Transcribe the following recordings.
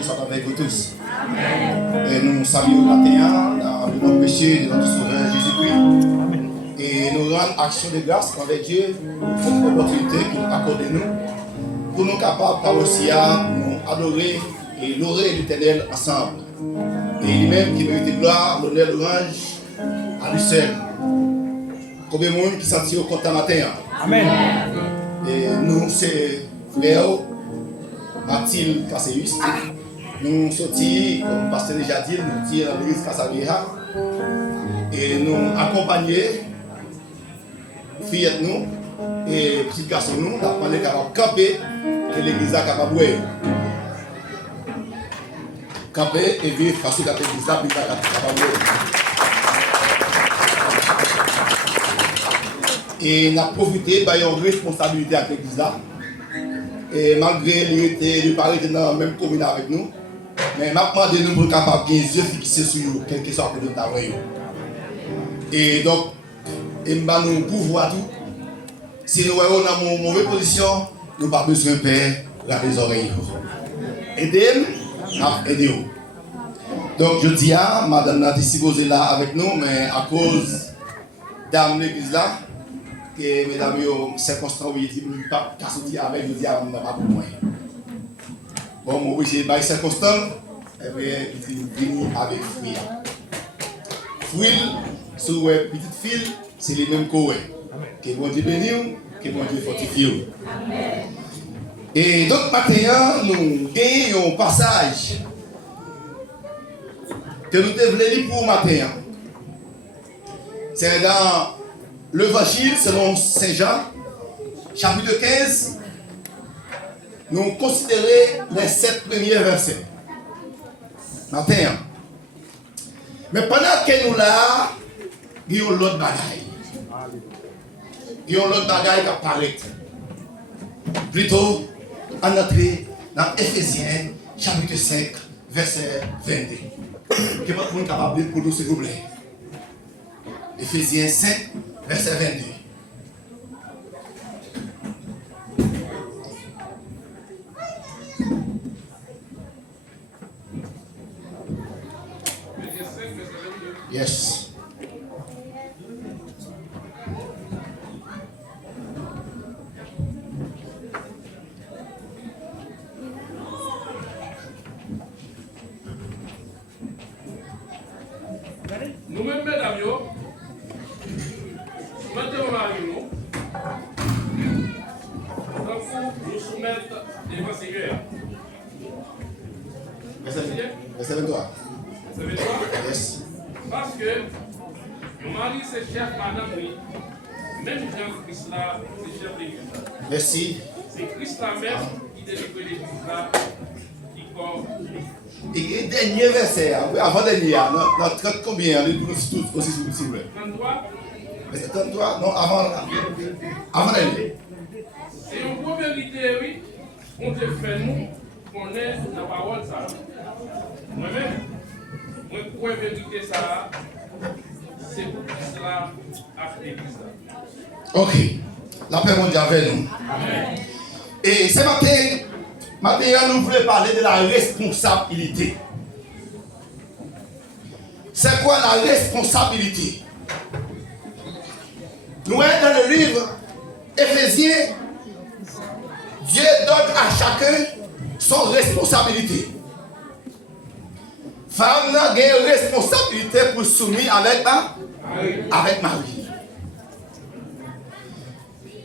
Dieu soit avec vous tous. Amen. Et nous saluons le matin dans le nom péché de notre Sauveur Jésus-Christ. Et nous rendons action de grâce avec Dieu pour cette opportunité qu'il accorde nous, pour nous capables par aussi à nous adorer et louer l'Éternel ensemble. Et lui-même qui mérite gloire, l'honneur, l'orange à lui seul. Combien de monde qui s'en tire au compte matin? Amen. Et nous, c'est frère Mathilde Kasséus. Nous sortis, comme le pasteur déjà dit, nous sommes dans l'église Casavieja. Et nous accompagner fillettes nous et petits garçons nous, nous avons demandé capable camper et l'église est capable de camper et vivre parce que l'église est capable de et nous avons profité de une responsabilité avec l'église là. Et malgré l'été, de parler dans la même commune avec nous, mais maintenant de nous pour capables de les yeux fixés sur eux, quel que soit le travail. Et donc, nous pouvoir tout. Si nous voyons dans une mauvaise position, nous n'avons pas besoin de faire les oreilles. Aidez-nous, aidez-vous. Donc je dis à madame Nati Siposé là avec nous, mais à cause d'amener l'église là, que mesdames, circonstances où il dit, pas qu'à sortir avec, je dis à madame, pas pour moi. Bon, moi, j'ai des circonstances, et bien, il dit, venir avec fruit. Fruit, sur la petite fille, c'est les mêmes que que bon Dieu bénisse, que bon Dieu fortifie. Et donc, maintenant, nous gagnons un passage que nous devons lire pour matin. C'est dans l'Évangile selon Saint Jean, chapitre 15. Nous considérons les 7 premiers versets. Matin. Mais pendant que nous là, il y a l'autre bagaille. Il y a l'autre bagaille qui apparaît. Plutôt, en entrée dans Éphésiens, chapitre 5, verset 22. Que votre monde capable de pour nous, s'il vous plaît. Éphésiens 5, verset 22. Yes. Nous-mêmes, mesdames, maintenant, nous nous soumettre devant Seigneur. Verset 23. Verset 23. Yes. Parce que le mari, c'est chef, madame, oui. Même Jean-Christ là, c'est chef d'église. Merci. C'est Christ là même qui délivre l'église là, qui corps. Et dernier verset, avant-dernier, dans 30 combien, nous tous aussi s'il vous plaît. 33. Verset 33, non, avant-dernier. C'est une première idée, oui. On te fait nous, qu'on est la parole ça. Moi-même, moi, pour la vérité ça, c'est pour cela à l'église là. Ok. La paix mondiale avec nous. Amen. Et ce matin, nous voulons parler de la responsabilité. C'est quoi la responsabilité? Nous sommes dans le livre Éphésiens. Dieu donne à chacun son responsabilité. Femme a une responsabilité pour soumettre avec Marie.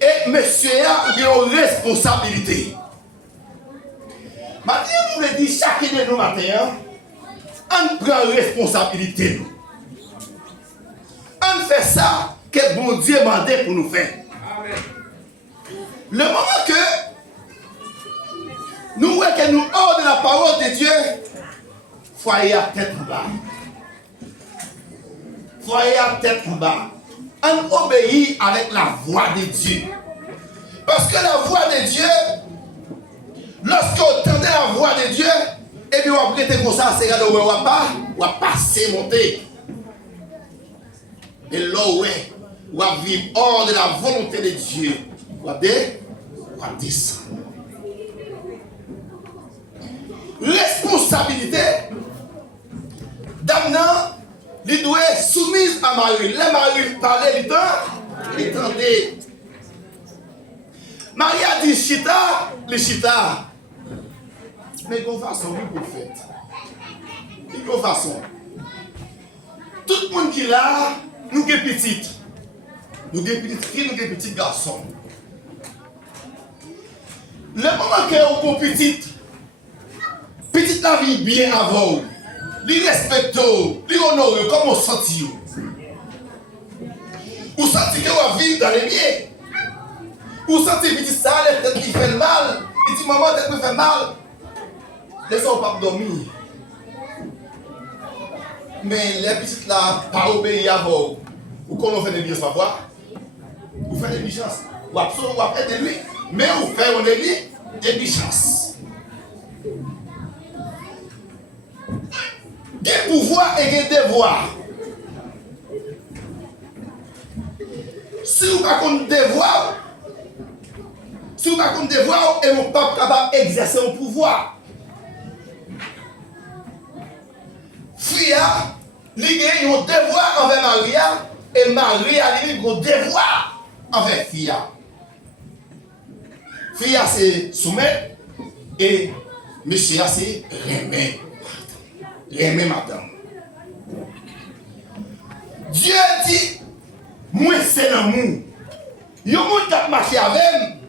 Et monsieur a une responsabilité. Maintenant, nous voulons dire chacun de nous matin, on prend responsabilité. On fait ça que bon Dieu m'a demandé pour nous faire. Amen. Le moment que nous voyons que nous hors de la parole de Dieu, foyer à tête en bas. Foyer à tête en bas. On obéit avec la voix de Dieu. Parce que la voix de Dieu, lorsqu'on entendait la voix de Dieu, et bien on va prêter comme ça, c'est là où on va passer, monter. Et là où on va vivre hors de la volonté de Dieu. On va descendre. Responsable. doit être soumise à Marie. Les Marie parlait, il entendait. Marie a dit chita, les chita. Mais de façon, oui, pour faire. De façon. Tout le monde qui est là, nous sommes petites. Nous sommes petites filles, nous sommes petits garçons. Le moment que vous êtes petite la vie bien avant, les respecte, les honore, comme vous sentez. Vous sentez que vous vivez dans les biens. Vous sentez que ça, les têtes qui fait mal. Il dit maman, tête me fait mal. Laissez-vous pas dormir. Mais les petites là, pas obéir à vous. Ou qu'on fait des biens sans voir. Vous faites des bichasses. Ou absolument vous faites de lui. Mais vous faites de lui des bichasses. Des pouvoirs et des devoirs. Si vous n'avez pas de devoir, si vous n'avez pas de devoir, et vous n'êtes pas capable d'exercer un pouvoir. Fia, il y a un devoir envers Maria, et Maria a un devoir envers Fia. Fia, c'est soumettre, et monsieur, c'est remettre. Remettre madame. Dieu dit, moi c'est l'amour. Il y a un monde qui a marché avec,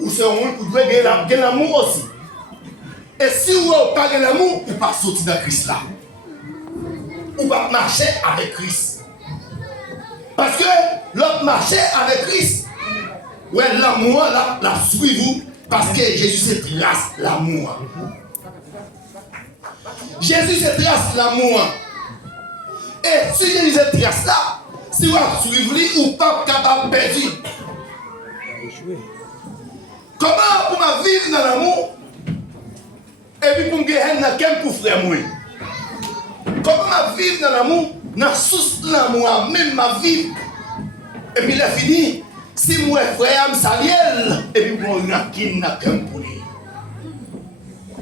ou c'est un monde qui doit gagner l'amour aussi. Et si vous n'avez pas l'amour, vous ne pouvez pas sortir de Christ là. Vous ne pouvez pas marcher avec Christ. Parce que l'autre marcher avec Christ, ouais, l'amour la suit vous. Parce que Jésus se trace l'amour. Jésus se trace l'amour. Et si Jésus se trace là, si vous suivez lui ou pas capable de perdre. Comment pour vivre dans l'amour? Et puis pour me gagner dans quel pour frère moi? Comment vivre dans l'amour? Dans la source de l'amour, même ma vie. Et puis il a fini. Si moi frère me saliel, et puis moi n'a qu'un pour lui.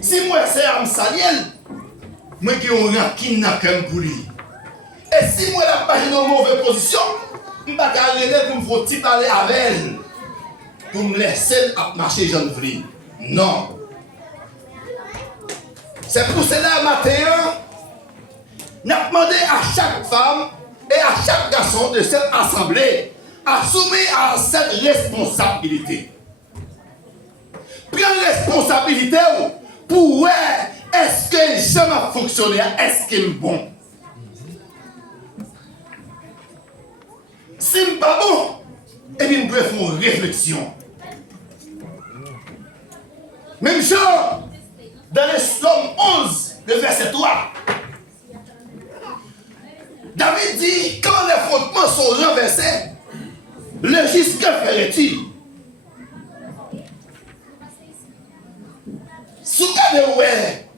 Si moi frère me saliel, moi qui n'a qu'un pour lui. Et si moi la page dans une mauvaise position, je ne vais pas aller pour me faire parler avec elle. Pour me laisser marcher jeune fille. Non. C'est pour cela, matin, nous avons demandé à chaque femme et à chaque garçon de cette assemblée d'assumer à cette responsabilité. Prendre responsabilité pour voir est-ce que je vais fonctionner, est-ce qu'il est bon. Si je ne suis pas bon, et bien, nous devons faire une réflexion. Même chose, dans le Psaume 11, le verset 3, David dit, quand les fondements sont renversés, le juste que ferait-il? Si vous regardez, ouais,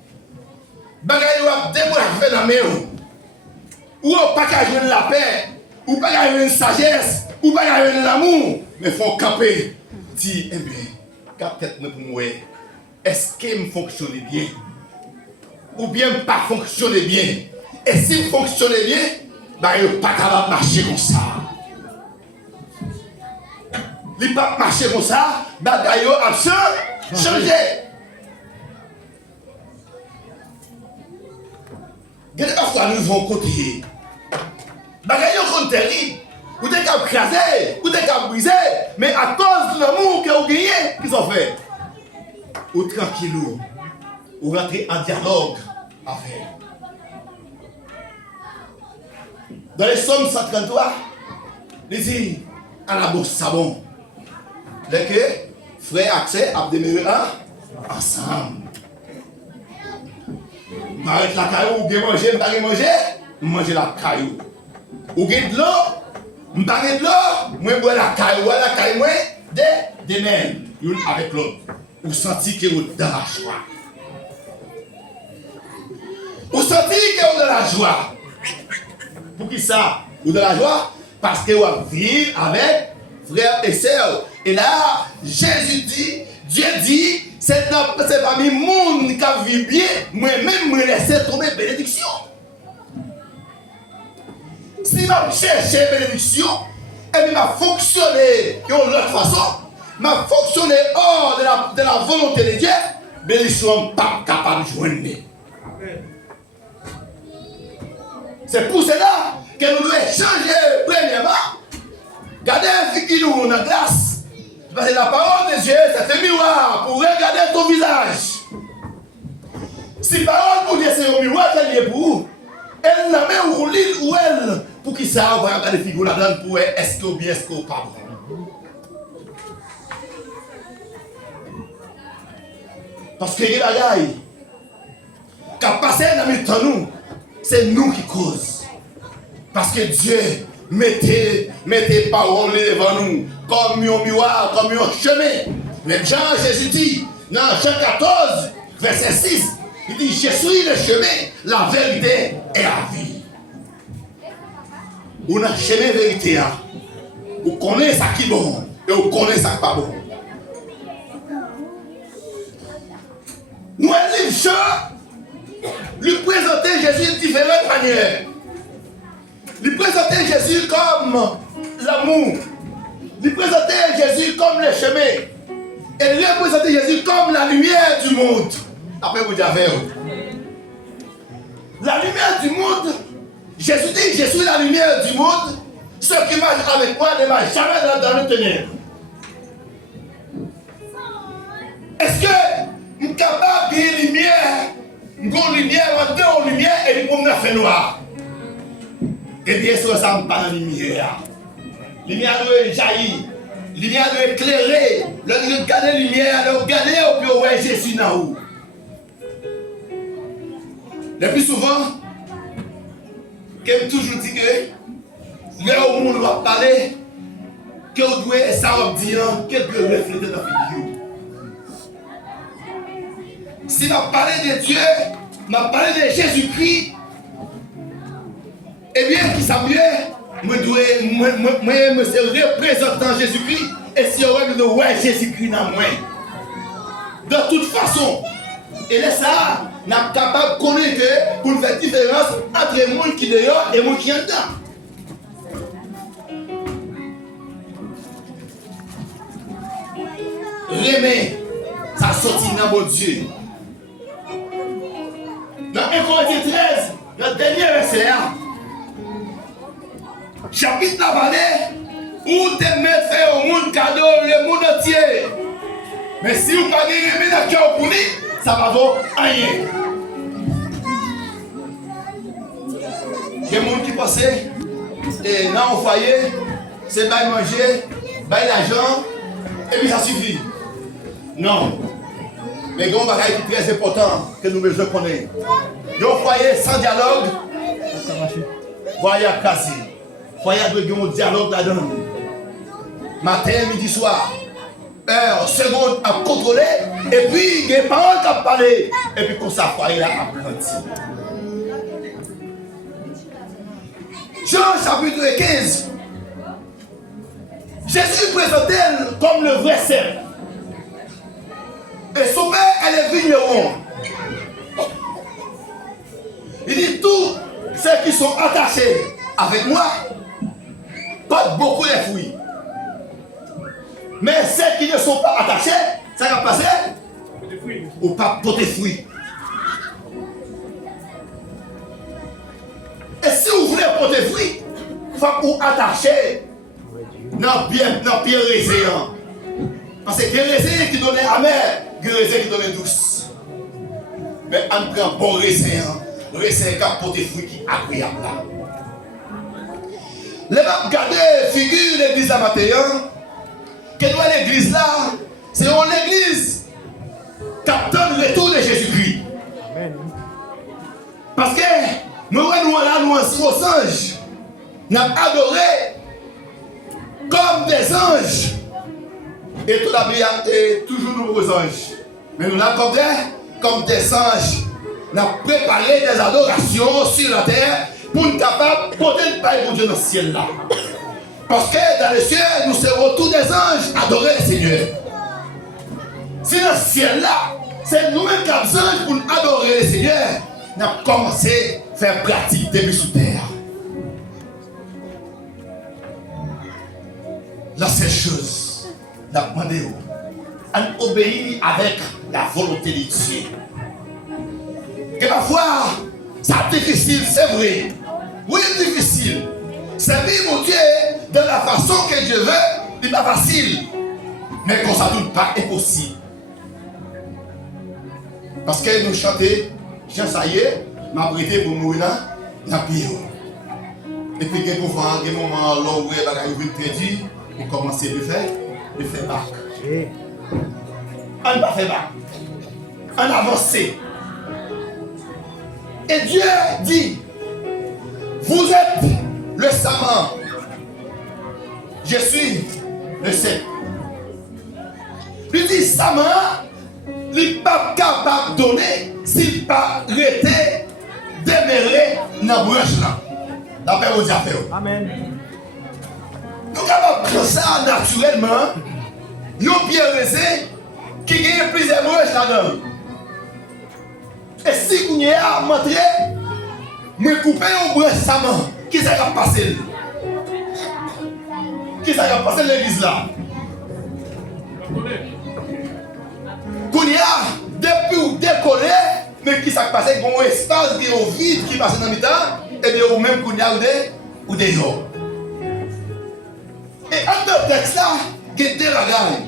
bagay vous avez démographe dans la main, ou pas qu'à la paix, ou pas qu'à une sagesse, ou pas qu'à l'amour, mais il faut camper. Dit, eh bien, peut-être pour moi, est-ce qu'il fonctionne bien? Ou bien pas fonctionner bien? Et s'il fonctionne bien, bah, il n'est pas capable de marcher comme ça. Il n'est pas capable de marcher comme ça, bah, il a changé. Regardez parfois nous vont côté. Bah, il y a terrible. Vous êtes capable de craser, vous êtes capable de briser, mais à cause de l'amour que vous gagnez, qu'ils ont fait. Ou tranquillou, ou rentrer en dialogue avec. Dans les Psaumes 133, il dit à la bourse savon. Les que frère accès à demeurer ensemble. M'arrête la caillou, ou bien manger, m'arrête manger, manger la caillou. Ou bien de l'eau, m'arrête de l'eau, moi bois la caillou, moi des mêmes, l'une avec l'autre. Vous sentez que vous êtes dans la joie. Vous sentez que vous êtes dans la joie. Pour qui ça? Vous êtes dans la joie? Parce que vous vivez avec frères et sœurs. Et là, Jésus dit, Dieu dit, c'est parmi le monde qui vit bien, moi-même, me laisser tomber bénédiction. si je cherche bénédiction, et puis je fonctionner de l'autre façon, je fonctionner hors de la volonté de Dieu, bénédiction n'est pas capable de joindre. C'est pour cela que nous devons changer premièrement. Regardez un fille qui nous dans la glace. Parce que la parole de Dieu, c'est un miroir pour regarder ton visage. Si la parole pour Dieu, c'est un miroir qu'elle est pour vous, elle n'a même ou l'île ou elle, pour qui ça va regarder les figures là-dedans pour est-ce que ou bien est-ce que ou pas. Parce que les bagailles, quand passer dans le temps nous, c'est nous qui causons. Parce que Dieu mettez paroles devant nous comme un miroir, comme un chemin. Même Jean, Jésus dit, dans Jean 14, verset 6, il dit, je suis le chemin, la vérité et la vie. On a chemin vérité, on connaît ça qui est bon et on connaît ça qui n'est pas bon. Nous, un livre Jean, lui présenter Jésus de différentes manières. Lui présenter Jésus comme l'amour. Lui présenter Jésus comme le chemin. Et lui présenter Jésus comme la lumière du monde. Après vous dire, la lumière du monde, Jésus dit, je suis la lumière du monde. Ceux qui marchent avec moi ne marchent jamais dans le ténèbres. Est-ce que nous sommes capables de lumière, une lumière, une lumière et nous sommes fait noir? Et bien sûr, ça ne pas dans la lumière. La lumière doit jaillir. La lumière doit éclairer. Lorsque vous regardez la lumière, vous regardez et puis vous voyez Jésus dans vous. Le plus souvent, comme toujours dit que là où on va parler, que vous devez ça dire, que vous devez refléter dans la vidéo. Si on parle de Dieu, on parle de Jésus-Christ, eh bien, qui ça mieux, moi, je suis représentant Jésus-Christ, et si on veut ouais Jésus-Christ dans moi. De toute façon, et là, ça, on est capable de connaître pour faire différence entre les gens qui sont dehors et les gens qui sont dedans. Rémé, ça sortit dans mon Dieu. Dans 1 Corinthiens 13, le dernier verset, chapitre la vallée, où te mettre faire au monde cadeau, le monde entier. Mais si vous ne pas gagner dans le cœur pour lui, ça va vaut rien. Il y a des gens qui passent et dans le foyer, c'est bail manger, bail l'argent, et puis ça suffit. Non. Mais il y a un bagage qui est très important que nous devons connaître. Le foyer sans dialogue, foyer cassé. Foyer doit avoir un dialogue là-dedans. Matin, midi, soir. Heure, seconde à contrôler. Et puis, il y a des paroles qui parlent. Et puis, comme ça, foyer là à planter. Jean chapitre 15. Jésus présentait comme le vrai cerf. Et son père, elle est vigneron. Il dit tous ceux qui sont attachés avec moi portent beaucoup de fruits. Mais ceux qui ne sont pas attachés, ça va passer ou pas porter fruits. Et si vous voulez porter fruits, il faut que vous attacher dans pierre raisin. Parce que les raisins qui donnent amer, les raisins qui donnent douce. Mais on prend bon raisin, le raisin qui a porté fruits qui est agréable. Les gens regardent la figure de l'église à Mathéen, que nous l'église là, c'est l'église qui attend le retour de Jésus-Christ. Parce que nous là, nous sommes anges, nous avons adoré comme des anges. Et tout la vie est toujours nombreux anges. Mais nous l'avons comme des anges. Nous avons préparé des adorations sur la terre pour nous capables de porter le Père pour Dieu dans le ciel là. Parce que dans le ciel, nous serons tous des anges adorer le Seigneur. Si dans le ciel là, c'est nous-mêmes qui avons anges pour nous adorer le Seigneur, nous avons commencé à faire pratique depuis sous terre. la seule chose, la demandé, on obéit avec la volonté de Dieu. Que parfois, c'est difficile, c'est vrai. Oui, c'est difficile. Servir mon Dieu de la façon que Dieu veut, c'est pas facile. Mais qu'on ça tout pas impossible. Parce que nous chantons, tiens ça y est, m'a prêté pour mourir là, la pire. Et puis, il y a un moment là où il y a une crédit, pour commencer à faire bac. On va faire bac. On avance. Et Dieu dit, vous êtes le savant, je suis le sec. Il dit, savant, il n'est pas capable de donner s'il n'est pas arrêté, demeurer dans la branche là. La paix aux affaires. Amen. Nous sommes capables de ça naturellement. Nous bien restés qui gagne plusieurs branches là-dedans. Et si vous avez à montrer, je coupe un branche savant. Qui s'est passé? Qui s'est passé l'église là? Depuis vous décollez, mais qui s'est passé? Il y a un espace qui est vide qui passe dans le temps. Et bien, ou même qu'on y a ou des gens. Et en deux textes là, il y a des bagages.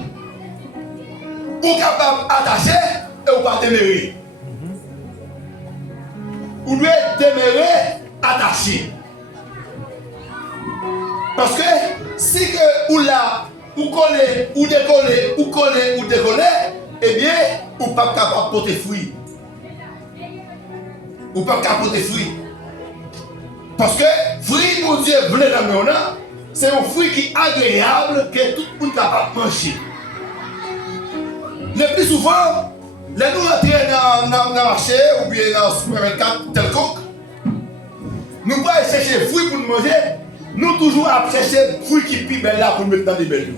Vous êtes capable d'attacher et vous pas demeurer. Vous devez demeurer attaché. Parce que si que vous là, vous collez, ou décollez, ou collez, ou décollez, eh bien, vous n'êtes pas capable de porter fruit. Vous n'êtes pas capable de porter fruit. Parce que fruit, mon Dieu, blé dans le monde, c'est un fruit qui est agréable que tout le monde est capable de manger. Le plus souvent, les nous entrons dans le marché ou bien dans le supermarché quelconque, nous ne pouvons pas chercher des fruits pour nous manger, nous toujours à chercher des fruits qui sont plus belles là pour nous mettre dans les belles.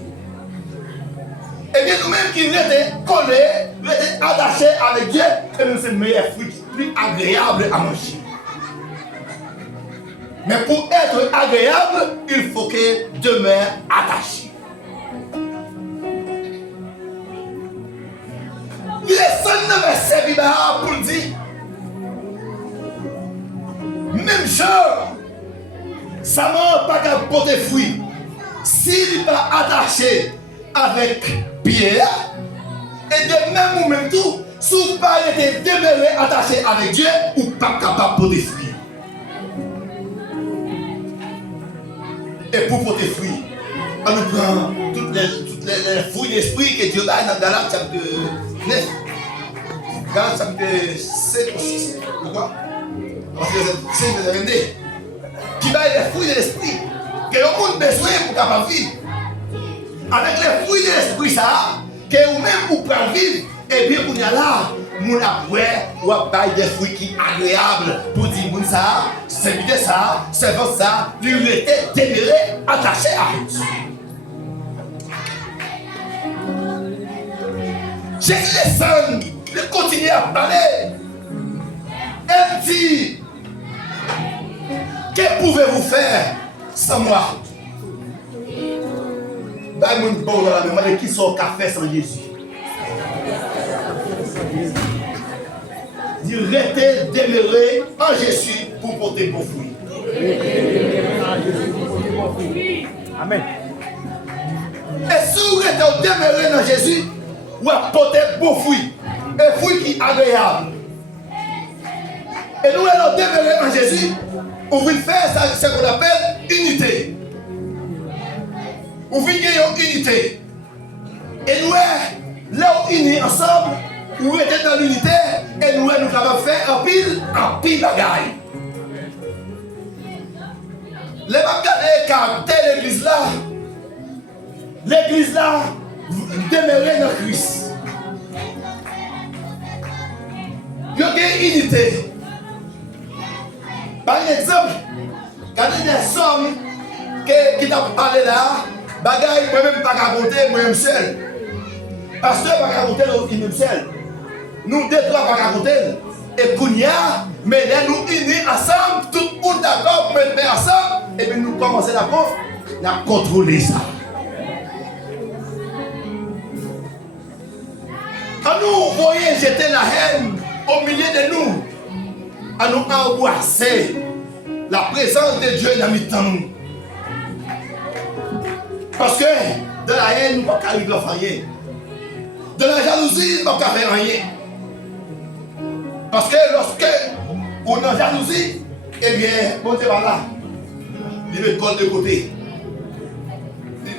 Et bien nous-mêmes qui sommes collés, attachés avec Dieu, et nous sommes les meilleurs fruits plus agréables à manger. Mais pour être agréable, il faut que demeure attaché. Il est seul dans verset biblique pour dire, même chose, ça ne va pas porter fruit. S'il n'est pas attaché avec Pierre, et de même ou même tout, si vous ne pas été demeuré attaché avec Dieu, ou pas capable de porter fruit. Et pour porter fruit, on nous prend toutes les fruits d'esprit que Dieu a dans Galates chapitre 9. Galates chapitre 7 ou 6. Pourquoi? Parce que c'est 5 de 22. Qui va les fruits de l'esprit. Que le monde a besoin pour capable vivre. Avec les fruits de l'esprit, ça, que vous-même vous pouvez vivre, et bien vous êtes là. Mon après, ou à des fruits qui sont agréables pour dire mon ça, c'est ça, c'est ça, lui était demeuré attaché à Dieu. Jésus descend, il continue à parler. Elle dit, que pouvez-vous faire sans moi? Bah, mon bon dans la mémoire, qui sont café sans Jésus? Dire rester demeuré en Jésus pour porter bon fruit. Amen. Et si vous restez demeuré dans Jésus, vous apportez bon fruit. Un fruit qui est agréable. Et nous allons demeurer en Jésus, on veut faire ce qu'on appelle unité. On veut gagner unité. Et nous, là où unis ensemble, nous sommes dans l'unité et nous sommes capables de faire un pile bagaille. Les bagailles caractère de l'église là, demeurer dans Christ. Il y a une unité. Par exemple, quand il y a des sommes qui t'ont parlé là, bagaille, moi-même pas raconter, moi-même seul. Pasteur pas raconter lui-même seul. Nous deux, trois pas raconter. Et Kounia, mais là nous unis ensemble, tout le monde d'accord pour mettre ensemble, et puis nous commençons à contrôler ça. À nous, voyez, jeter la haine au milieu de nous. À nous embrasser la présence de Dieu dans nous. Parce que de la haine, nous ne pouvons pas arriver à faire rien. De la jalousie, nous ne pouvons pas faire rien. Parce que lorsque on a jalousie, eh bien, bon Dieu va là. Il me colle de côté.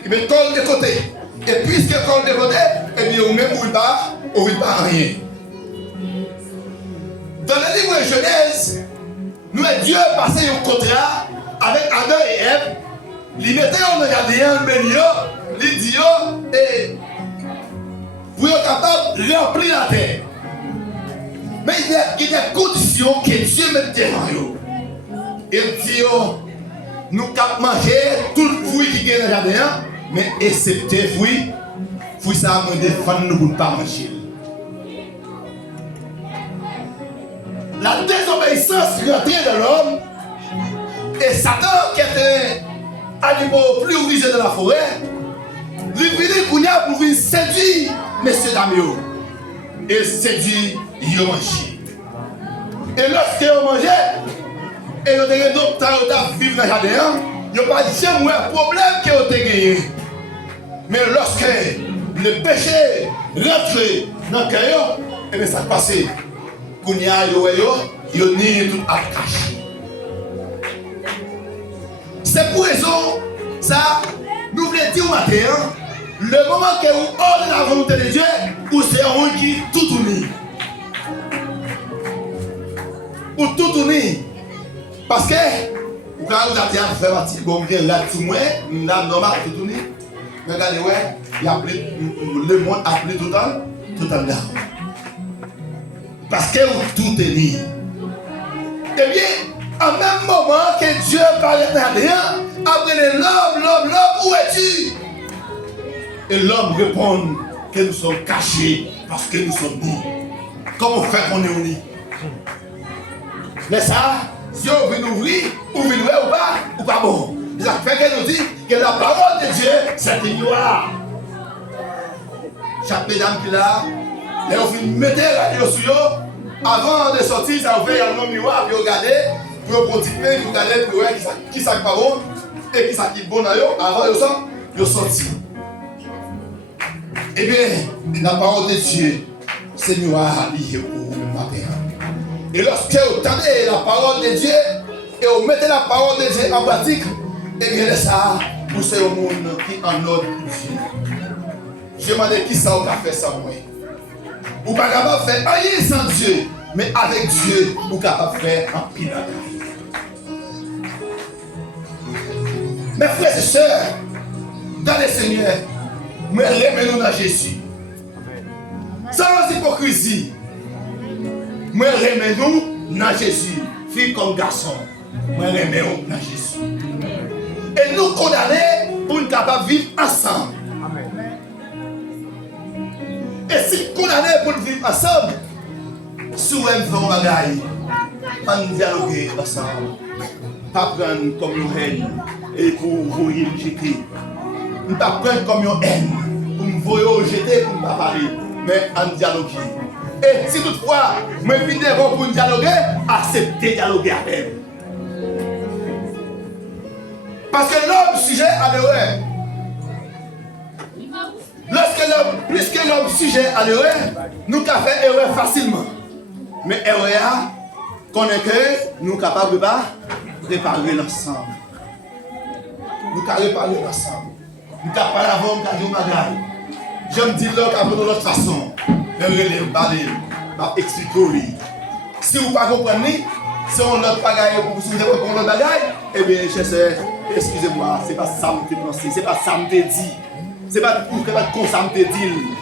Il me colle de côté. Et puisqu'il colle de côté, eh bien, on ne peut pas rien. Dans le livre de Genèse, nous avons Dieu passé un contrat avec Adam et Ève. Il mettait en jardin, il dit, et vous êtes capable de remplir la terre. Mais il y a des conditions que Dieu met devant vous. Il dit, nous pouvons manger tout le fruit qui est dans le jardin, mais excepté fruit ça nous défend nous pour ne pas manger. La désobéissance rentrait dans l'homme, et Satan, qui était un animal plus rusé de la forêt, lui venait pour venir séduire messieurs dames. Et séduire, il mangeait. Et lorsqu'il mangeait, et il avait donc vivre dans le jardin, il n'y a pas jamais un problème qu'il a gagné. Mais lorsque le péché rentrait dans le cœur, et bien ça passait. Il y a tout à cacher. C'est pour raison, ça, nous voulons dire au matin, le moment que vous ordonnez la volonté de Dieu, vous c'est un qui tout tourne. Pour tout tourner. Parce que, quand vous avez fait partie, bon, bien là, tout le monde, là, normal, tout tourner. Regardez, ouais, le monde a appelé tout le temps là. Parce que tout est mis. Eh bien, en même moment que Dieu parlait à rien, après l'homme, où es-tu? Et l'homme répond que nous sommes cachés parce que nous sommes nus. Comment faire qu'on est unis? Mais ça, si on veut ouvrir, ou pas bon. Ça fait qu'elle nous dit que la parole de Dieu, c'est une gloire. Chaque mesdames qui est là, et on fait mettre la vidéo sur eux. Avant de sortir, ça fait un nom miroir, puis regarder, pour continuer, pour regarder, pour voir qui ça pas bon, et qui ça qui est bon dans eux. Avant de sortir. Eh bien, la parole de Dieu, c'est miroir lié pour le matin. Et lorsque vous entendez la parole de Dieu, et vous mettez la parole de Dieu en pratique, eh bien, ça, vous c'est au monde qui est en ordre pour Dieu. Je me demande qui ça va faire sans moi. Vous n'êtes pas capable de faire rien sans Dieu, mais avec Dieu, vous êtes capable de faire un pile. Mes frères et sœurs, dans le Seigneur, nous remettons dans Jésus. Sans hypocrisie, nous remettons dans Jésus, filles comme garçons. Nous remettons dans Jésus. Et nous condamner pour être capables de vivre ensemble. Et si condamné pour vivre ensemble, si vous aimez faire un bagage, on dialoguer ensemble. Pas prendre comme une haine et pour vous jeter. Ne pas prendre comme une haine pour vous jeter pour ne pas parler, mais en dialoguer. Et si toutefois, je viens devant pour dialoguer, acceptez de dialoguer avec elle. Parce que l'homme sujet à l'erreur. Plus que l'homme sujet à l'erreur, nous pouvons faire erreur facilement. Mais erreur, connaît que nous sommes capables de réparer l'ensemble. Nous pouvons réparer l'ensemble. Nous pouvons parler avant, nous pouvons dire bagage. Je me dis là de l'autre façon. Je vais expliquer. Si vous ne comprenez pas, si on n'a pas gagné pour vous répondre à l'autre bagage, eh bien, excusez-moi, ce n'est pas ça que je pensé, ce n'est pas ça que je dit. Ce n'est pas pour que comme ça me dit,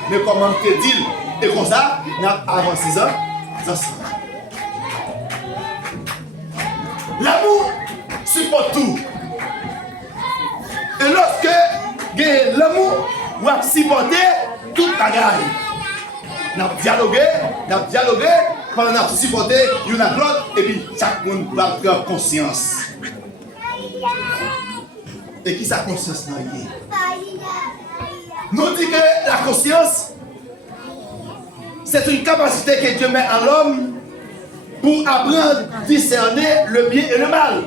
mais comment te dit. Et comme ça, nous avons avancé ça. L'amour supporte tout. Et lorsque l'amour va supporter toute la gagne. Nous avons dialogué, pendant nous avons supporté l'une à l'autre, et puis chaque monde va prendre conscience. Et qui sa conscience n'a rien? Nous dit que la conscience, C'est une capacité que Dieu met en l'homme pour apprendre à discerner le bien et le mal.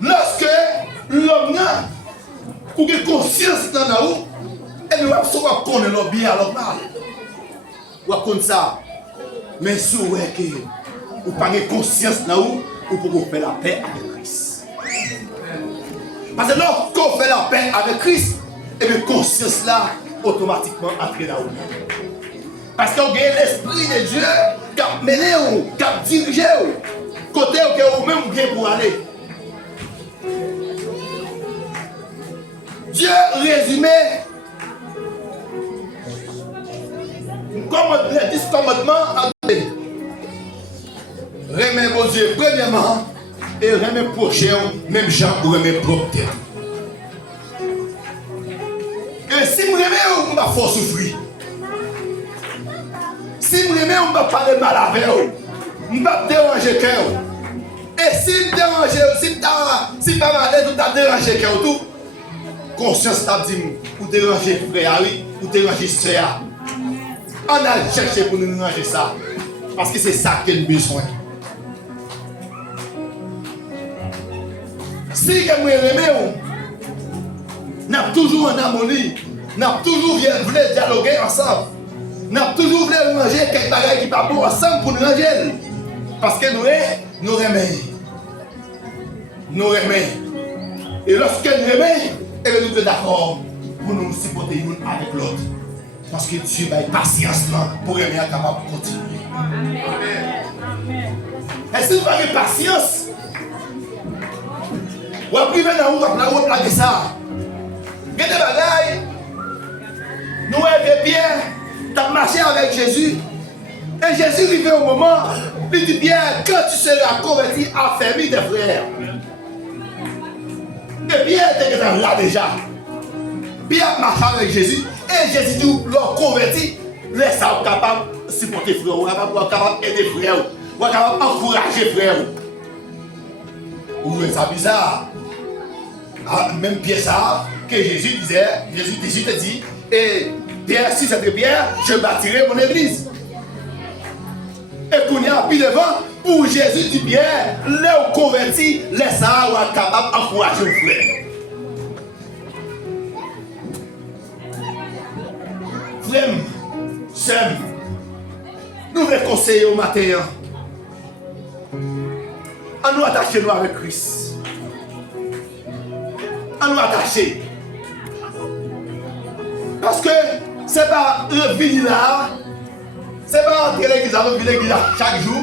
Lorsque l'homme a pour qu'il conscience dans la roue, elle va savoir connaître le bien et le mal. Ou à connaître ça. Mais si vous avez pas de conscience dans la roue, vous pouvez faire la paix avec Christ. Parce que lorsqu'on fait la paix avec Christ, et bien conscience là, automatiquement entre dans la roue. Parce qu'on a l'esprit de Dieu qui a mené, qui a dirigé, côté où vous-même bien pour aller. Dieu résumé comme les 10 commandements en deux. Remet mon Dieu premièrement et remet prochain, même gens pour remettre propre tête. Et si vous aimez, on va faire souffrir. Si vous aimez, on va parler mal avec vous. On va déranger cœur. Et si vous dérangez, si vous avez dérangé cœur tout, conscience t'a dit, pour déranger frère, pour déranger soeur. On a cherché pour nous déranger ça. Parce que c'est ça qu'il a besoin. Si vous aimez, nous avons toujours en harmonie. Nous avons toujours voulu dialoguer ensemble. Nous avons toujours voulu manger quelque chose qui n'est pas bon ensemble pour nous manger. Parce que nous aimons. Nous aimons. Et lorsque nous aimons, nous sommes d'accord pour nous supporter l'un avec l'autre. Parce que Dieu a patience pour aimer capable de continuer. Amen. Et si vous avez patience, vous avez pris dans la route de ça. Vous avez des bagailles. Nous avons Pierre, tu as marché avec Jésus. Et Jésus arrivé au moment, il dit Pierre, quand tu seras converti, affermis tes frères. Et Pierre était là déjà. Pierre marchait avec Jésus. Et Jésus dit, leur converti, laisse ça capable de supporter frère, ou capable d'aider frère, ou capable d'encourager frère. Vous trouvez ça bizarre? Même Pierre ça, que Jésus disait, Jésus te dit, et Pierre, si c'était Pierre, je bâtirai mon église. Et qu'on y a plus devant, pour Jésus dit Pierre, les convertis, laisse ça, ou capable d'encourager frère. Frère, sœur, nous voulons conseiller au matin. À nous attacher nous avec Christ. À nous attacher. Parce que c'est pas le vie là, c'est pas entrer l'église avec l'église chaque jour,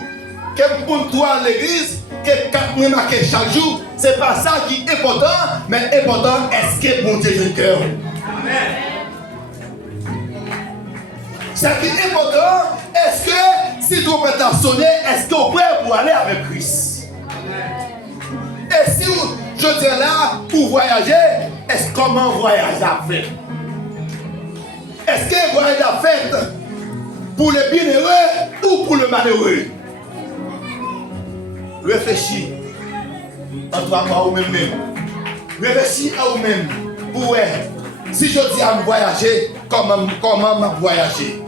que pour toi l'église, que 4 mois marqués chaque jour, c'est pas ça qui est important, mais important est-ce que mon Dieu est le cœur. Amen. Ce qui est important, est-ce que si ton père a sonné, est-ce qu'on est prêt pour aller avec Christ? Et si je dis là, pour voyager, est-ce comment voyager à fait? Est-ce que voyager à fait pour le bienheureux ou pour le malheureux? Réfléchis en toi à vous-même. Réfléchis à vous-même. Pour si je dis à me voyager, comment m'a voyager?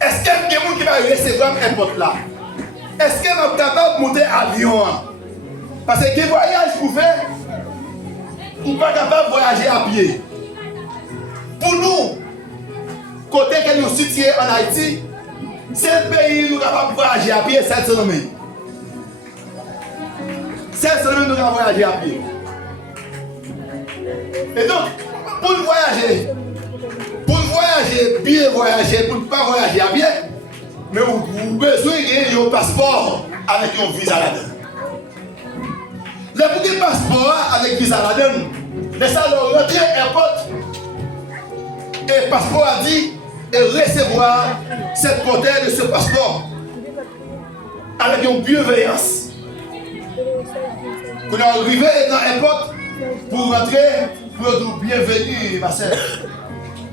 Est-ce qu'il y a quelqu'un qui va recevoir n'importe là? Est-ce qu'il est capable de monter à l'avion? Parce que quel voyage vous faites? Vous n'êtes pas capable de voyager à pied. Pour nous, côté que nous situons en Haïti, c'est le pays où nous sommes capables de voyager à pied, c'est le phénomène. C'est le phénomène où nous sommes voyager à pied. Et donc, pour bien voyager, pour ne pas voyager à pied, mais vous avez besoin d'un passeport avec un visa là-dedans. Le petit passeport avec visa là-dedans, laissez le rentrer à l'aéroport. Et le passeport a dit et recevoir cette portée de ce passeport avec une bienveillance. Quand on est arrivé dans l'aéroport pour rentrer, pour dire bienvenue, ma soeur.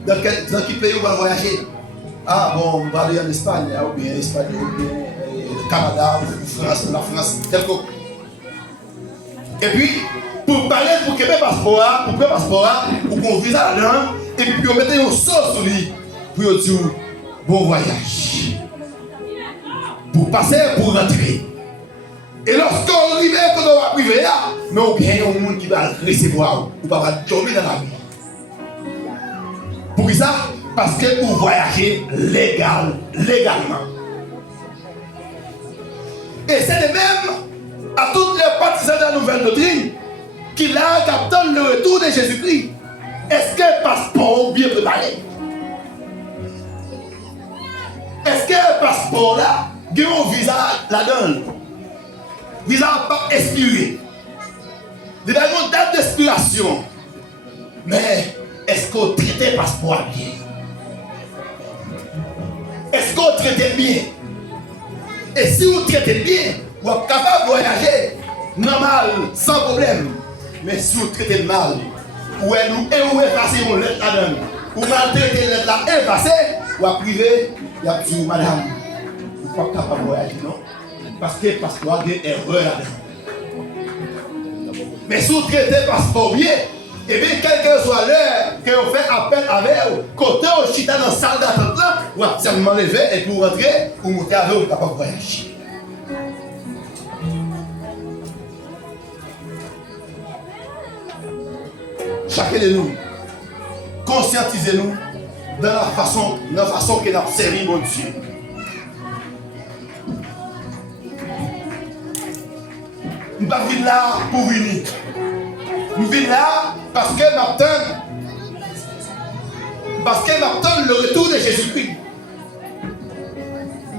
Dans quel pays on va voyager? Ah bon, on va aller en Espagne, ou bien Espagne, ou bien le Canada, ou la France, tel que. Et puis, pour parler, pour que le passeport, pour qu'on visa là-dedans, et puis on mettait une sauce sur lui. pour dire bon voyage. Pour passer, pour rentrer. Et lorsqu'on arrive, quand on va priver, mais on gagne un monde qui va recevoir, ou pas dormir dans la nuit. Pour ça, parce que vous voyagez légalement. Et c'est le même à tous les partisans de la nouvelle doctrine qui là attendent le retour de Jésus-Christ. Est-ce que le passeport est bien préparé? Est-ce que le passeport là, il y a un visa là-dedans? Visa pas expiré. Il y a une date d'expiration. Mais est-ce qu'on traite le passeport bien? Est-ce qu'on traite bien? Et si vous traitez bien, vous êtes capable de voyager normal, sans problème. Mais si vous traitez mal, ou effacez vos lettres là-dedans, ou maltraitez les lettres là, effacez, ou à privé, il y a dit, madame, vous n'êtes pas capable de voyager, non? Parce que le passeport a des erreurs là-dedans. Mais si vous traitez le passeport bien, et bien, quelle que soit l'heure que vous faites appel avec vous, côté au chita dans la salle d'attente là, vous allez seulement lever et pour rentrer, vous montez avec vous, capable de voyager. Chacun de nous, conscientisez-nous dans la façon que nous avons servi mon Dieu. Nous ne sommes pas venus là pour venir. Nous venons là parce que nous attendons le retour de Jésus-Christ.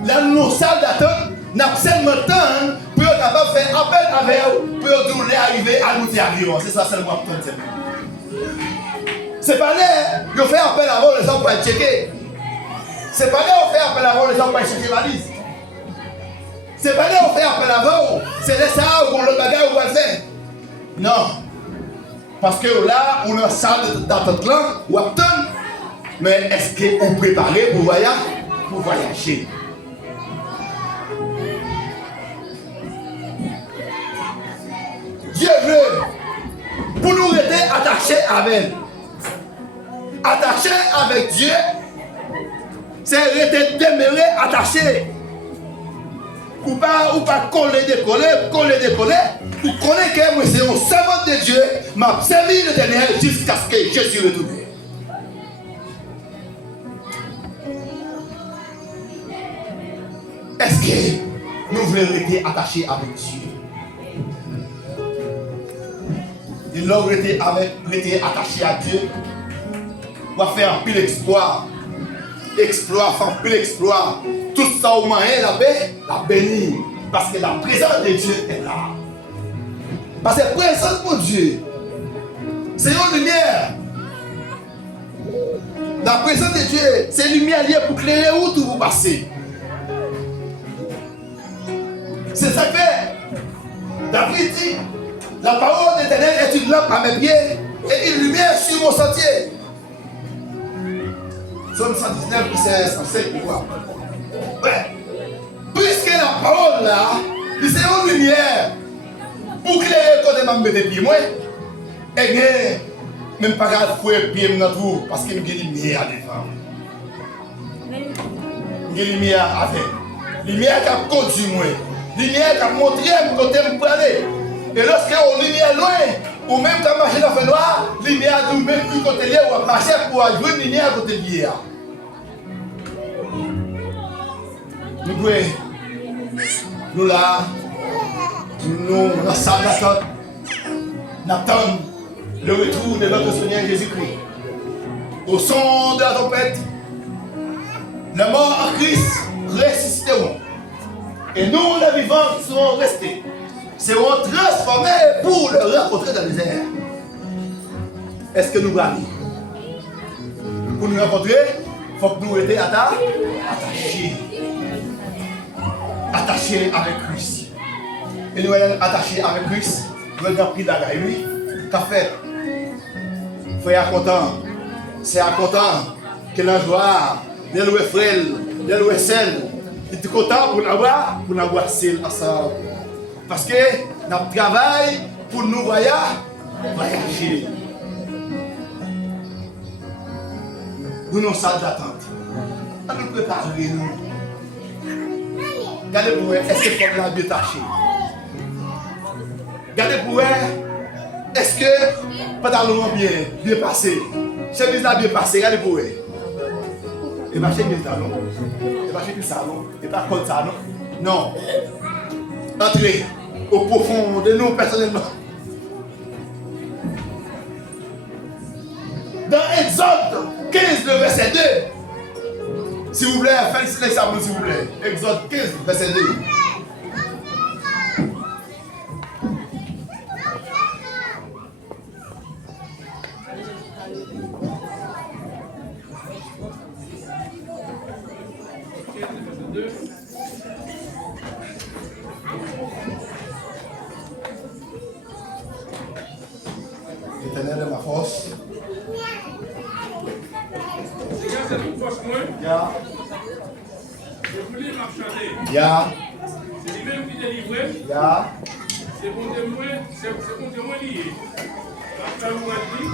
Là, nous salles d'attente, nous avons seulement le temps pour être capable de faire appel avec vous, pour nous arriver à nous dire. C'est ça seulement le temps. C'est pas là qu'on fait appel avant les gens pour être checker. C'est pas là qu'on fait appel avant les gens pour être checker la liste. C'est pas là qu'on fait appel avant, c'est là ça qu'on le bagage ou va le faire. Non. Parce que là, on a une salle d'attente là, ou attend. Mais est-ce qu'on est préparé pour voyager? Dieu veut pour nous rester attachés avec. Attachés avec Dieu, c'est rester demeuré attaché. Ou pas coller, décoller. Vous connaissez que moi c'est un servant de Dieu, m'a servi l'Éternel jusqu'à ce que Jésus retourne. Est-ce que nous voulons rester attachés avec Dieu? Et là, rester attaché à Dieu, on va faire un pile exploit. Faire un pile exploit. Tout ça au moins, la bénir. Parce que la présence de Dieu est là. Parce que la présence de Dieu, c'est une lumière. La présence de Dieu, c'est une lumière liée pour éclairer où tout vous passez. C'est ça que David dit, la parole de l'Éternel est une lampe à mes pieds et une lumière sur mon sentier. Psaume 119, verset 105, pourquoi? Ouais. Puisque la parole là, c'est une lumière pour éclairer quand je mets des pieds, moi, et bien, même pas grave, il faut les pieds dans tout, parce qu'il y a une lumière à défendre. Il y a une lumière avec. Lumière qui a conduit moi. Lumière qui a montré mon côté pour aller. Et lorsque on lumière loin, ou même quand on marche dans le noir, lumière nous même plus côté lié, ou marcher pour jouer une lumière côté lié. Nous pouvons, nous là, nous dans salle d'attente, nous attendons le retour de notre Seigneur Jésus-Christ. Au son de la trompette, les morts en Christ ressusciteront. Et nous, les vivants, serons restés. Seront transformés pour le rencontrer dans les airs. Est-ce que nous allons? Pour nous rencontrer, il faut que nous restions attachés. Attachés avec Christ. Et nous allons attachés avec Christ. Nous allons pris d'agaï, lui. Qu'a fait? Frère content. C'est à content que la joie, de louer frère, de louer celle. Il est content pour avoir celle ensemble. Parce que nous travaillons pour nous voyager. Nous nous salle d'attente. à nous préparer nous. Regardez pour vous, est-ce que comme là bien taché? Regardez pour vous, est-ce que pantalon bien passé? Chemise là bien passé, regardez pour vous. Et pas chemise là non? Et pas chemise ça non? Et pas comme ça non? Non. Entrez au profond de nous personnellement. Dans Exode 15, le verset 2. S'il vous plaît, faites l'examen s'il vous plaît. Exode 15, verset 2. L'éternel est ma force. Seigneur, c'est une force moins. Je voulais marchander. C'est lui-même qui délivrait. C'est bon Dieu moins, c'est bon Dieu moins lié. Après vous m'avez dit,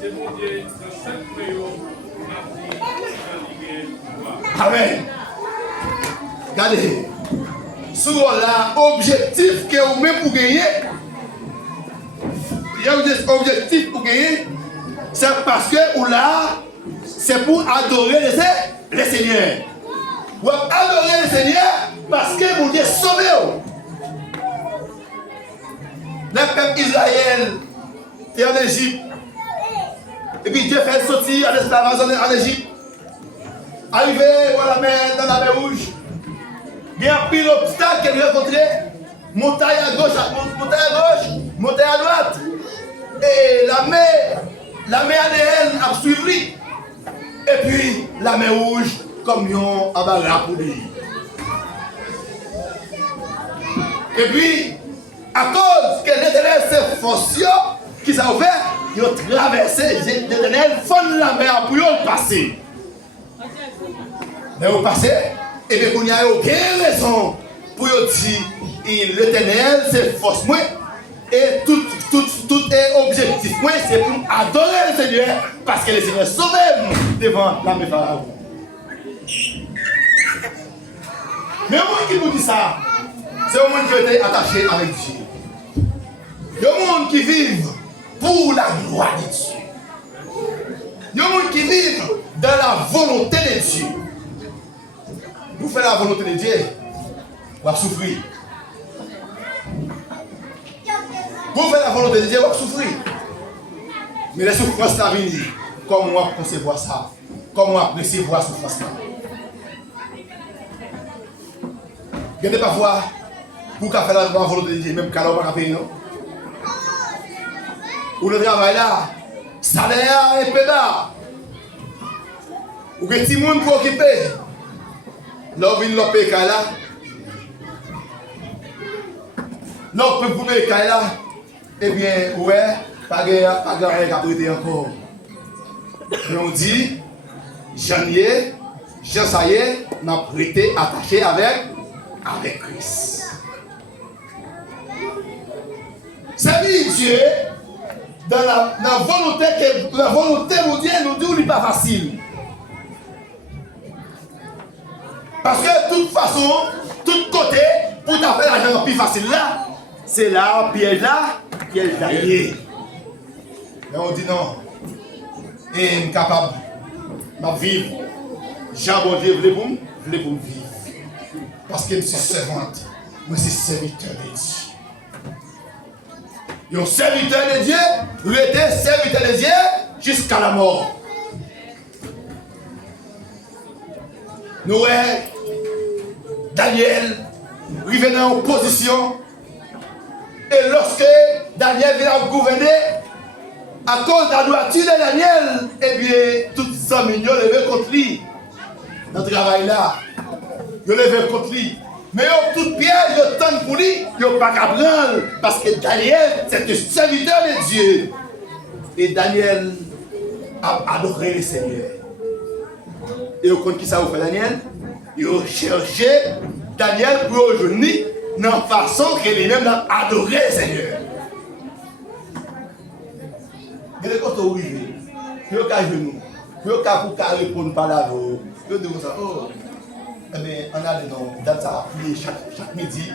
c'est bon Dieu dans cette période, Amen. Regardez. Sur là, objectif que vous même pour gagner. Il y a un objectif pour gagner. C'est parce que ou là, c'est pour adorer le Seigneur. Vous adorer le Seigneur parce que vous Dieu sauvé. Le peuple Israël est en Égypte. Et puis Dieu fait sortir en esclavage en Égypte. Arrivé dans la mer Rouge. Il y a un pile d'obstacles qu'elle rencontrait. Montagne à gauche, montagne à droite. Et la mer anéenne a suivi. Et puis la mer Rouge comme un abarat pour lui. Et puis, à cause que l'Éternel s'est forcé, qui s'est ouvert, ils ont traversé, l'Éternel fond la mer pour y passer. Mais vous passez, et bien il n'y a aucune raison pour dire l'Éternel c'est force moi et tout est objectif moi c'est pour adorer le Seigneur parce que le Seigneur sauve devant la méthode. Mais au monde qui nous dit ça, c'est au monde qui est attaché avec Dieu. Il y a un monde qui vit pour la gloire de Dieu. Il y a un monde qui vit dans la volonté de Dieu. Vous faites la volonté de Dieu, vous allez souffrir. Vous faites la volonté de Dieu, vous allez souffrir. Mais les souffrances la vie, comment on concevoir ça? Comment on apprécie la souffrance là? Regardez parfois, pour faire la volonté de Dieu, même quand on va faire non? Ou le travail là, salaire est peu bas. Ou que tout le monde pour occuper. Là, on vient de payer là. Là, on peut payer là. Eh bien, ouais, pas de rien à prêter encore. Mais on dit, j'en ai, ça y est, m'a prêté attaché avec Christ. C'est Dieu, dans la volonté de Dieu, nous dit, n'est pas facile. Parce que de toute façon, tout côté, pour faire l'argent plus facile là, c'est là, piège d'allier. Mais on dit non. Et je suis capable de vivre. Jean bon Dieu voulait pour me vivre. Parce que je suis servante. Je suis serviteur de Dieu. Un serviteur de Dieu, il était serviteur de Dieu jusqu'à la mort. Nous, Daniel, revenait en position. Et lorsque Daniel vient gouverner, à cause de la droiture de Daniel, eh bien, toutes ces hommes, ils ont levé contre lui. Dans le travail là, ils ont levé contre lui. Mais toute pierre, ils tendent pour lui, ils n'ont pas qu'à prendre. Parce que Daniel, c'est un serviteur de Dieu. Et Daniel a adoré le Seigneur. Et vous comprenez qui ça vous fait Daniel? Ils ont cherché Daniel pour aujourd'hui, dans la façon que lui-même a adoré le Seigneur. Mais quand vous arrivez, vous avez genou, vous avez répondre par la voix. Yo dis comme ça, oh, eh bien, on a dans date ça à prier chaque midi,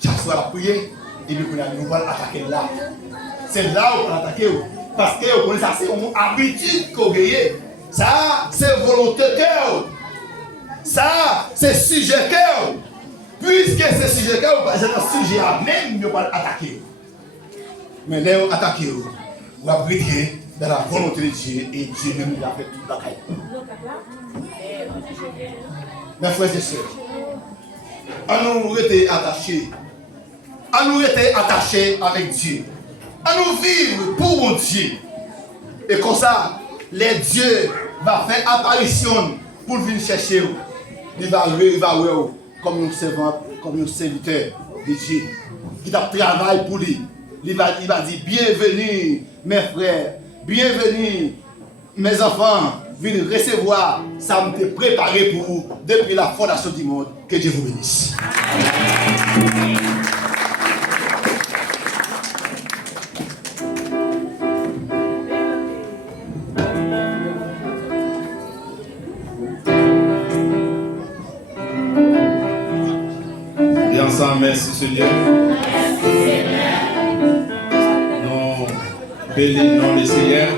chaque soir à prier, et puis on a nous allons attaquer là. C'est là où on va attaquer. Parce que vous connaissez ça, c'est une habitude qu'on gagne. Ça, c'est volonté cœur. Ça, c'est sujet cœur. Puisque c'est sujet cœur, c'est un sujet à même, vous allez attaquer. Mais là, vous attaquez, vous allez dans la volonté de Dieu et Dieu même il a fait toute la caille. Mes frères et sœurs, à nous rester attachés. À nous rester attachés avec Dieu. À nous vivre pour Dieu. Et comme ça, les dieux va faire apparition pour venir chercher vous. Il va voir comme un servant, comme un serviteur de Dieu. Qui travaille pour lui. Il va dire bienvenue mes frères, bienvenue mes enfants, venez recevoir, ça me préparé pour vous depuis la fondation du monde. Que Dieu vous bénisse. Et ensemble, merci Seigneur. Nous bénissons le Seigneur.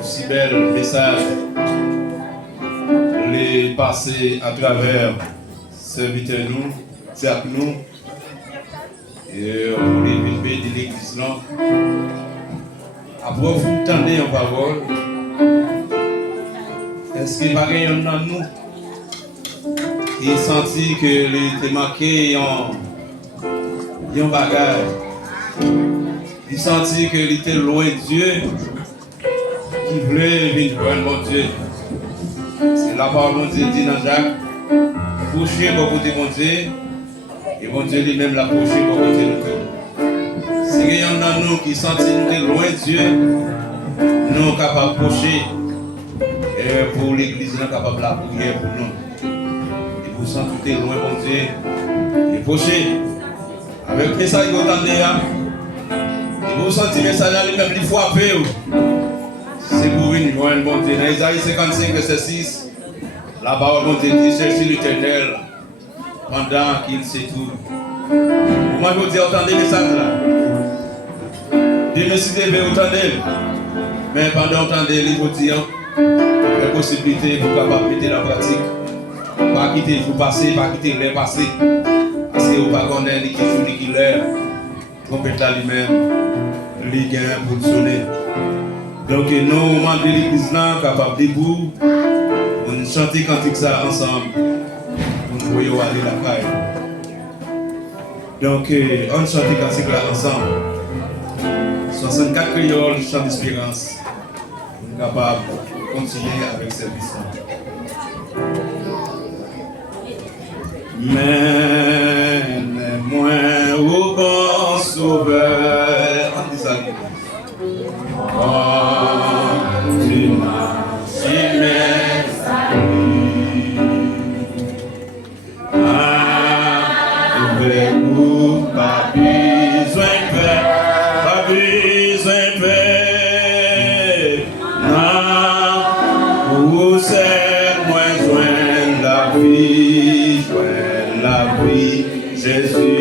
Aussi bel message les passer à travers serviteurs nous, certes nous, et pour les bénis de l'église là. Après vous entendez en parole, est-ce qu'il y a rien dans nous qui sentit que il était marqué en bagage, il sentit que il était loin de Dieu, qui voulait venir voir mon Dieu. C'est la parole de Dieu dit dans Jacques, couchez pour côté mon Dieu, et mon Dieu lui-même l'a couché pour côté de nous. Si il y en a nous qui sentent loin de Dieu, nous sommes capables de coucher, et pour l'église, nous sommes capables de la prière pour nous. Et vous sentez loin mon Dieu, et coucher, avec le message que vous entendez là, et vous sentez le message là, lui-même, il faut appeler. C'est pour venir voir un bon Dieu. Dans Isaïe 55, verset 6, la parole de Dieu dit cherchez l'Éternel pendant qu'il s'étouffe. Moi, je vous dis, entendez le message là. Dieu ne s'y devait entendre. Mais pendant entendez, il faut dire, la possibilité pour capable mettre la pratique. Pas quitter le passé, pas quitter l'air passé. Parce que vous ne connaissez pas qui joue, ni qui l'air. Trompette là lui-même, lui gagne pour sonner. Donc nous, au moment de l'église là, capable de debout, on chante cantique ça ensemble. On voyait aller la caille. Donc on chante cantique là ensemble. 64 créoles, chant d'espérance. On est capable de continuer avec cette mission. Mais moins au bon sauveur. On dit ça. Tu m'as jamais salué. Avec vous, pas besoin de faire, pas besoin de faire. Non, vous êtes moins joint la vie, Jésus.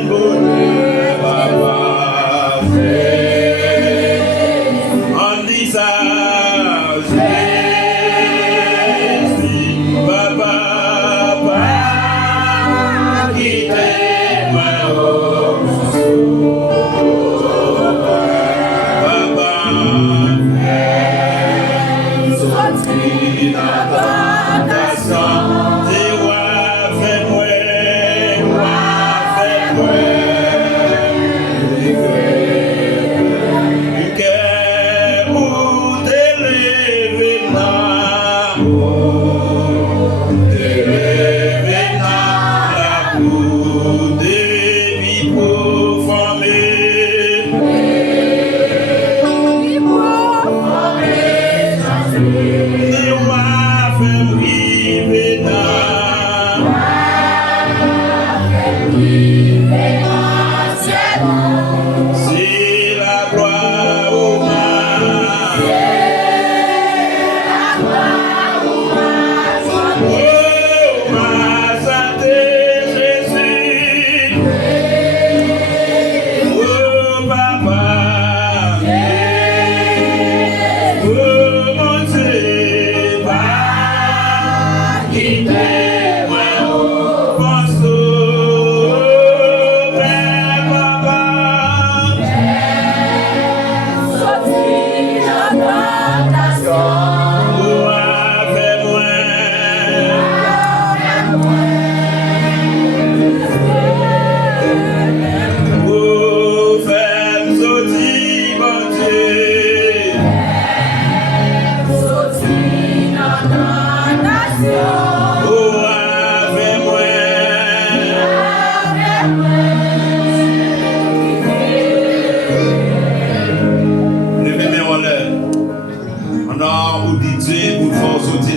When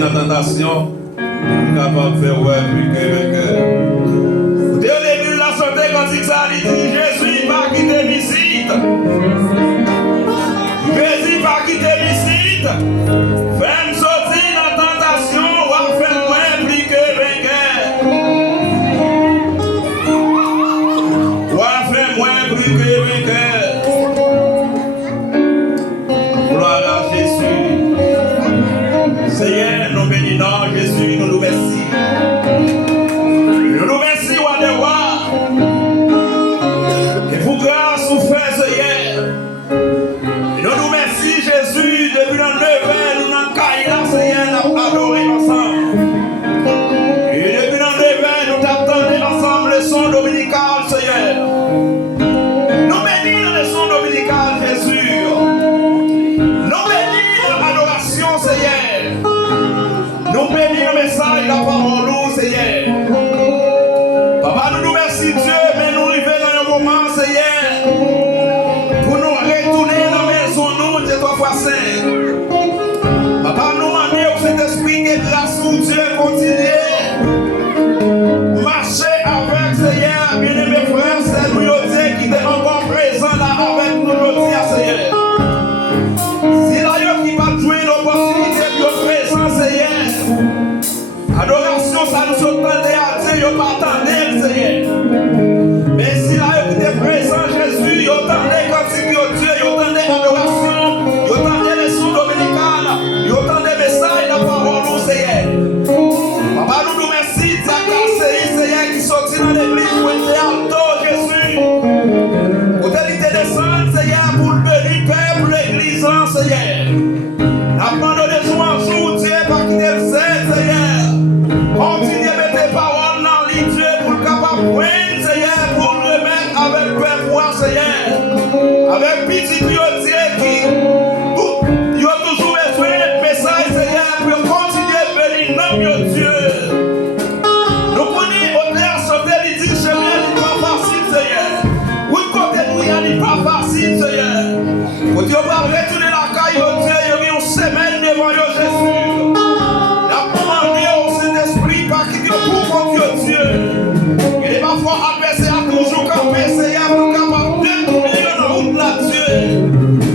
dans la tentation, nous sommes capables de faire plus que vainqueur. Au début de la santé, quand il dit Jésus va quitter visite. Jésus va quitter visite. Fais-moi sortir dans la tentation, on va faire moins plus que vainqueur. On va faire moins plus que vainqueur. Gloire à Jésus. Seigneur, nous bénissons Jésus, nous nous remercions. Nous nous remercions, Wadewa. Et pour grâce, vous faites, Seigneur. Nous nous remercions, Jésus, depuis le 9 ans, nous n'avons qu'à Seigneur, nous adorer ensemble. Et depuis le 9 ans, nous t'attendons ensemble le son dominical, Seigneur. Nous bénissons le son dominical, Jésus. Nous bénissons l'adoration, Seigneur. Nous bénissons le message, la parole, nous, Seigneur. Papa, nous nous remercions, Dieu, mais nous arrivons dans un moment, Seigneur, pour nous retourner dans la maison, nous, de trois fois saint. Papa, nous demandons au Saint-Esprit que grâce au Dieu continue. Marcher avec, Seigneur, bien-aimés frères, c'est nous, qui est encore présent là avec nous, Seigneur. Si là, qui va jouer l'opportunité de présence, Seigneur. Adoration, ça nous attendait à Dieu, il pas attendait, Seigneur. Mais si là, il était présent, Jésus, il attendait continuer au Dieu, il attendait l'adoration, il attendait les sons dominicales, il attendait les messages, la parole, Seigneur. Papa, nous nous remercions de ta grâce, Seigneur, qui sortit dans l'église pour être alto, Jésus. Autorité descendre, Seigneur, pour le bénir, Père, pour l'église, Seigneur. Apprenons les jours en jour, Dieu, par qui t'es le Seigneur. Continuez à mettre tes paroles dans l'île, Dieu, pour le capable de prendre, Seigneur, pour le remettre avec peur, Seigneur. Avec pitié, Dieu, qui il a toujours besoin de message, Seigneur, pour continuer à bénir notre Dieu. Nous connaissons au clair, sauter, il dit, chemin, il n'est pas facile, Seigneur. Oui, côté nous, il n'est pas facile, Seigneur. Quand Dieu va retourner la caille, Dieu, il y a une semaine devant Jésus. Dieu. Il est parfois adversaire toujours campé, Seigneur, pour capable de détourner dans la route là, Dieu.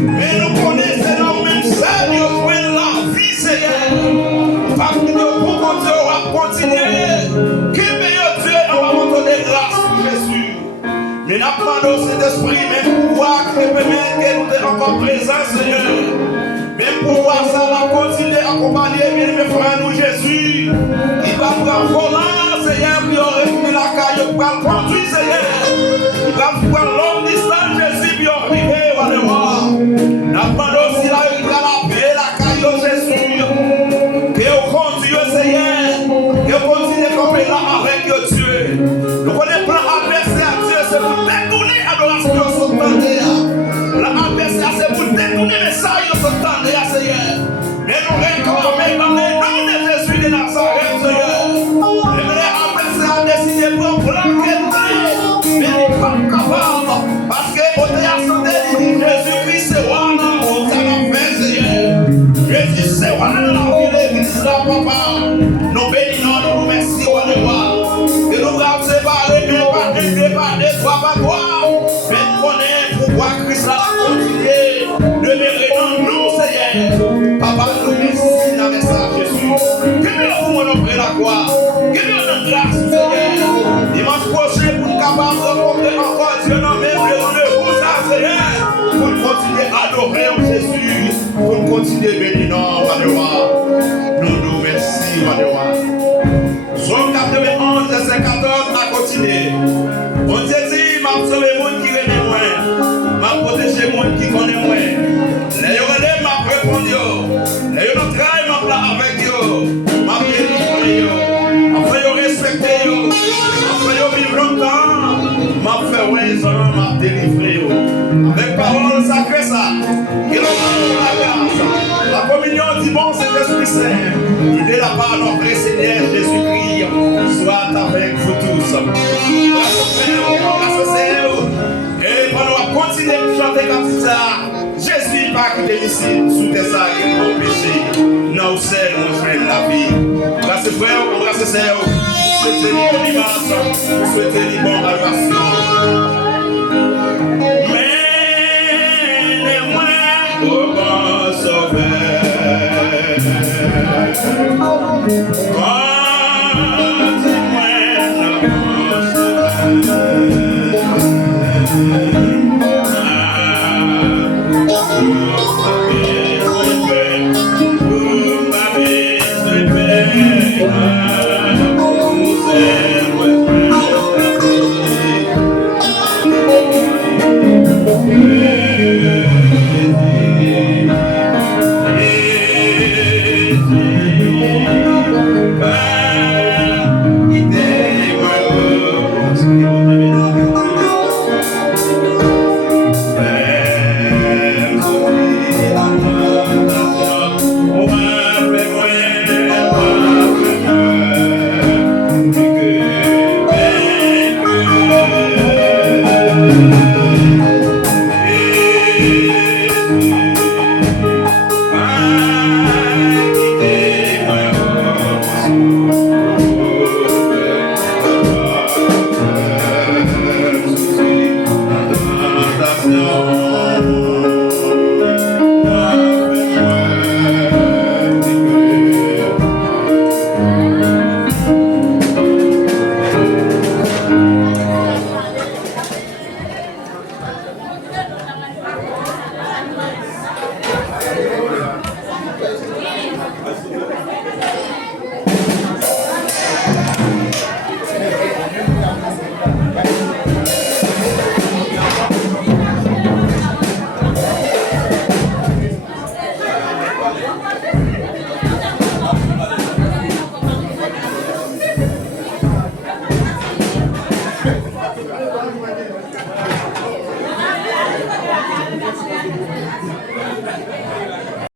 Mais nous connaissons dans même Seigneur, pour la vie, Seigneur. Parce que pour qu'on Dieu va continuer. Qui meilleur Dieu, on va montrer grâce pour Jésus. Mais n'a pas dans cet esprit, même pouvoir que nous sommes encore présents, Seigneur. Même pouvoir ça va continuer à accompagner mes frères, nous, Jésus. Il va prendre volant, Seigneur, puis on retourne la caille, il va conduire, Seigneur. Il va prendre longue distance, Jésus, puis on arrive, on va le voir. N'a pas aussi là, il va la paix, la caille, Jésus. Que on conduit, Seigneur. Que on continue comme là avec Dieu. Nous connaissons plein adversaire, Dieu, c'est pour détourner l'adoration sur le temps. L'adversaire, c'est pour détourner les messages sur le temps, Seigneur. Mais nous réclamons dans les noms de Jésus de Nazareth, Seigneur. A décidé pour plaquer, mais il n'est pas capable. Parce que au théâtre de Jésus-Christ, c'est roi dans le fait, Seigneur. Jésus, c'est roi dans la vie de l'église, papa. Nous bénissons, nous remercions, Wadewa. Que nous avons séparé, départé, toi, papa. Mais nous connaissons pourquoi Christ a continué de demeurer dans nous, Seigneur. Papa, nous merci dans le message, Jésus. Que nous pouvons offrir la gloire. Que nous donne grâce, Seigneur. Dimanche prochain, pour nous capables de rencontrer encore Dieu dans le même rendez-vous, Seigneur. Pour nous continuer à adorer Jésus. Pour nous continuer à bénir, Wadewa. Nous nous remercions, Wadewa. Somme 91, verset 14, à continuer. On Dieu dit, m'a sauvé le monde qui remet moins. M'a protégé le monde qui connaît moins. Les relais m'a répondu. Les travail m'a plat avec eux. M'a délivré eux. Après yo respecté yo. Après yo vivre longtemps. M'a fait raison, m'a délivré eux. Avec parole sacrée ça. Et le la grâce. La communion dit bon, c'est Esprit Saint. De la part de notre Seigneur Jésus-Christ. Soit avec vous tous. Grâce au Seigneur. Et pendant qu'on continue de chanter comme ça, Jésus pas quitter ici sous tes sacs et pour péché. Non, c'est mon frère la vie. Grâce frère, grâce sœur, souhaitez les dimanche, souhaitez les bonnes adorations. Mais moi, au bon sauveur.